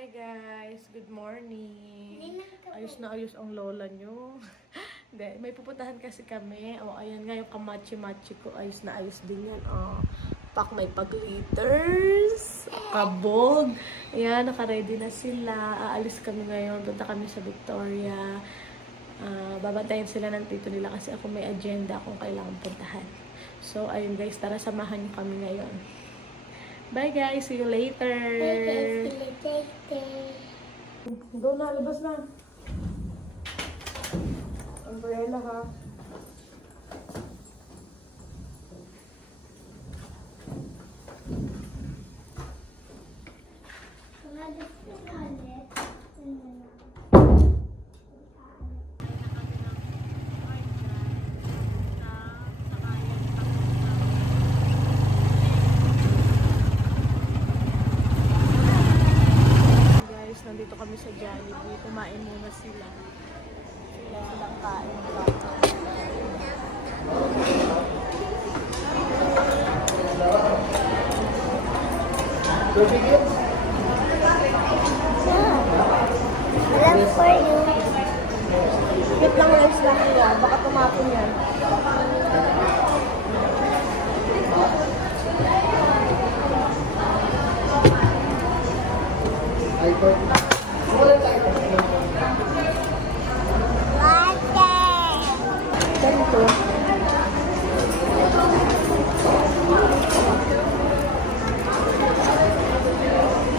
Hi guys, good morning. Ayos na ayos ang lola nyo. May pupuntahan kasi kami. O, ayan nga yung kamachi-machi ko. Ayos na ayos din yan. O, pak may pag-glitters. Kabog. Ayan, naka-ready na sila. Aalis kami ngayon. Punta kami sa Victoria. Babantayan sila ng tito nila kasi ako may agenda akong kailangan puntahan. So, ayun guys, tara samahan nyo kami ngayon. Bye guys, see you later. Bye guys, see you later. Go na, labas na. Umbrella ha. Nandito kami sa Jollibee. Kumain muna sila. Silang kain. Alam for you. Hit lang rice lang nila. Baka tumapon yan. Ganito.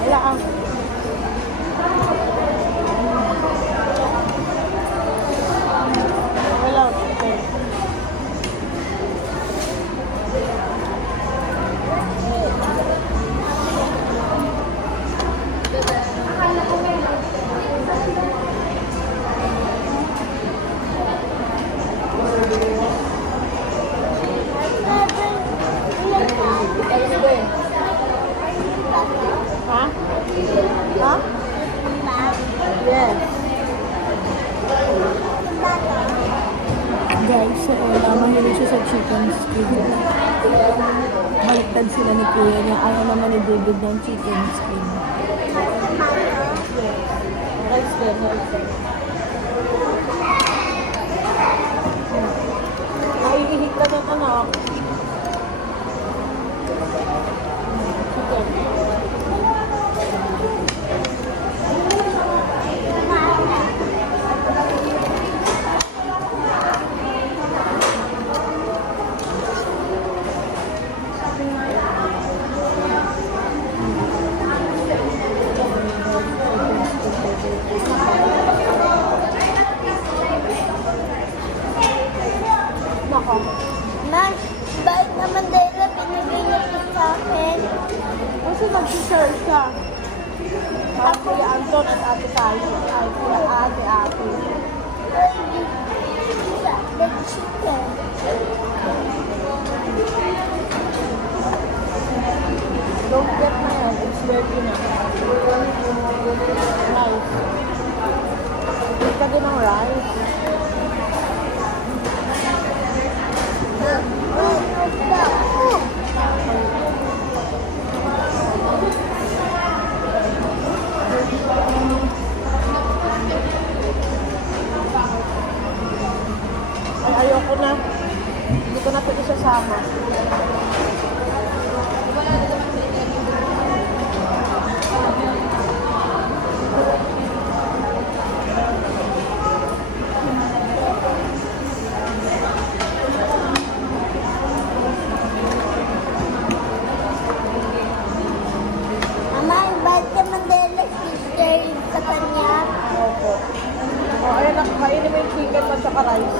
Wala ah. Wala. Okay. Ha? Ha? Yes. Guys, so mahilig siya sa chicken skin. Baliktad sila ni Kuya niya. Ayaw naman ni David ng chicken skin. Rice din, rice din. Naiihig ka na anak. Mas, bakit naman dahil na binigay niyo po sa akin? Kasi mag-share ka. Kuya Anton at Ate Sally. Ay, Kuya Ate. The chicken. Don't get na yan. It's ready na. Nice. Ito din ang rice. Ay, ayoko na. Hindi ko na pwede sasama. Mama, bakit naman dahil sister sa kanya? Opo. O, ayun na. Kainin mo yung chicken at saka rice.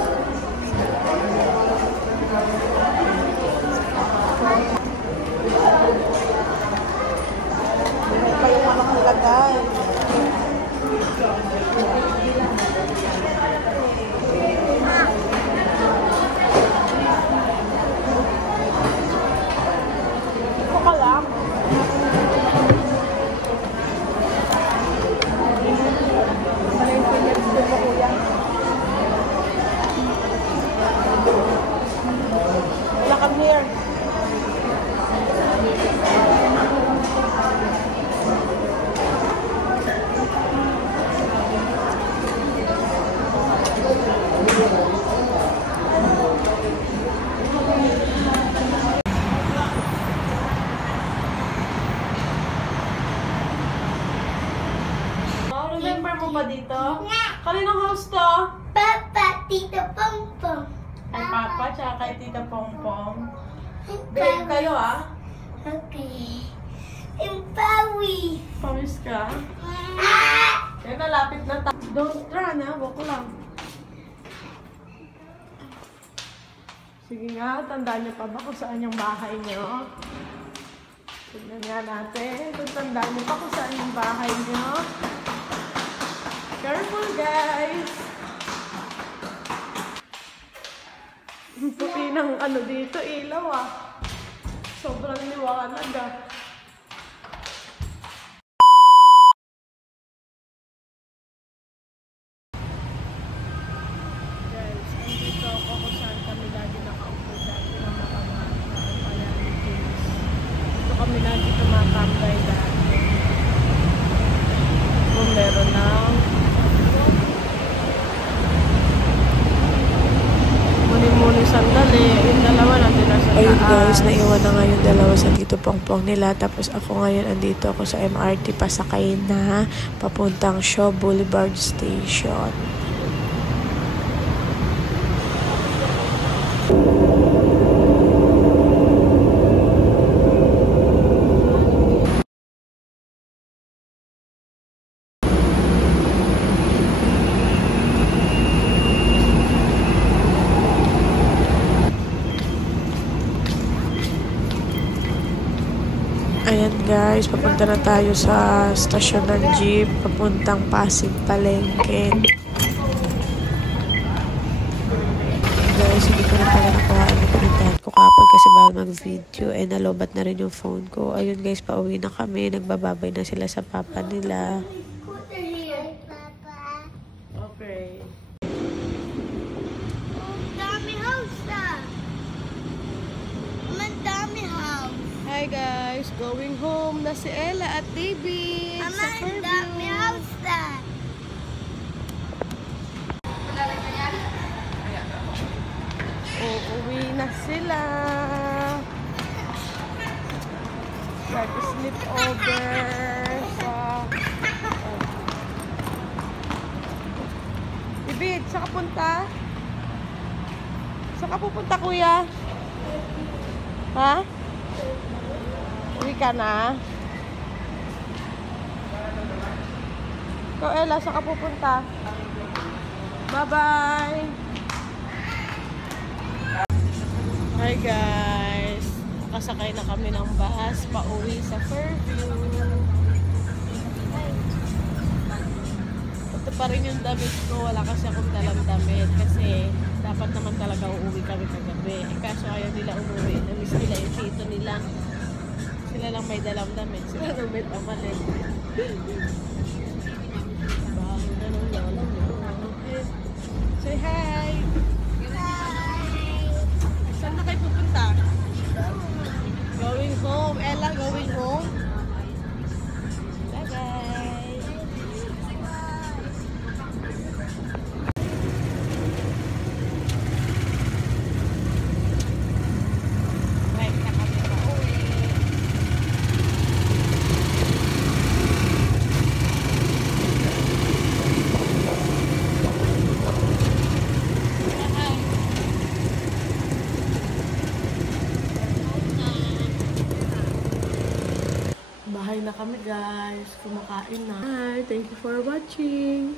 May pa yung manok nila, guys. Ito ka lang. Ano yung pinyats din mo, kuya? ba dito? Kaninong house to? Papa, Tita Pongpong. Kay Papa, tsaka kay Tita Pongpong. Behave kayo ah. Okay. Yung pawi. Pawis ka? Kaya nalapit na tayo. Don't run ha, walk lang. Sige nga, tandaan niyo pa ba kung saan yung bahay niyo? Tignan nga natin. Kung tandaan niyo pa kung saan yung bahay niyo. Careful guys! Ang puti ng ano dito, ilaw ah. Sobrang liwanag ah. Guys, andito ako kung saan kami lagi nakaupo dati ng mga Games. Dito kami lagi tumatambay dati. Kung meron ng muni-muni sandali. Yung dalawa nandun na sa taas. Ayun guys, naiwan na nga yung dalawa sa Tito Pongpong nila. Tapos ako ngayon andito ako sa MRT pasakay na papuntang Shaw Boulevard Station. Ayan guys, papunta na tayo sa stasyon ng jeep, papuntang Pasig Palengke. Guys, hindi ko na pala nakuha ang pinuntahan ko kapag kasi bawal mag-video. Nalobat na rin yung phone ko. Ayun guys, pauwi na kami. Nagbababay na sila sa papa nila. Papa. Okay. Dami house na. Dami house. Hi guys, going home na si Ella at David sa Dami Fairview. house na. Uuwi na sila. Nag-sleep over sa... David, saan ka punta? Saan ka pupunta, kuya? Ha? Uwi ka na? Ikaw, Ella, saan ka pupunta? Bye-bye! Hi guys! Nakasakay na kami ng bus pauwi sa Fairview. Ito pa rin yung damit ko. Wala kasi akong dalang damit kasi dapat naman talaga uuwi kami kagabi. Kaso ayaw nila umuwi. Namiss nila yung tito nila. Sila lang may dalang damit. Sila lang may pamalit. Say hi! Saan na kayo pupunta? Going home. Ella, going home? Bye-bye! Right na kami pauwi. Bahay na kami guys. Kumakain na. Hi, thank you for watching.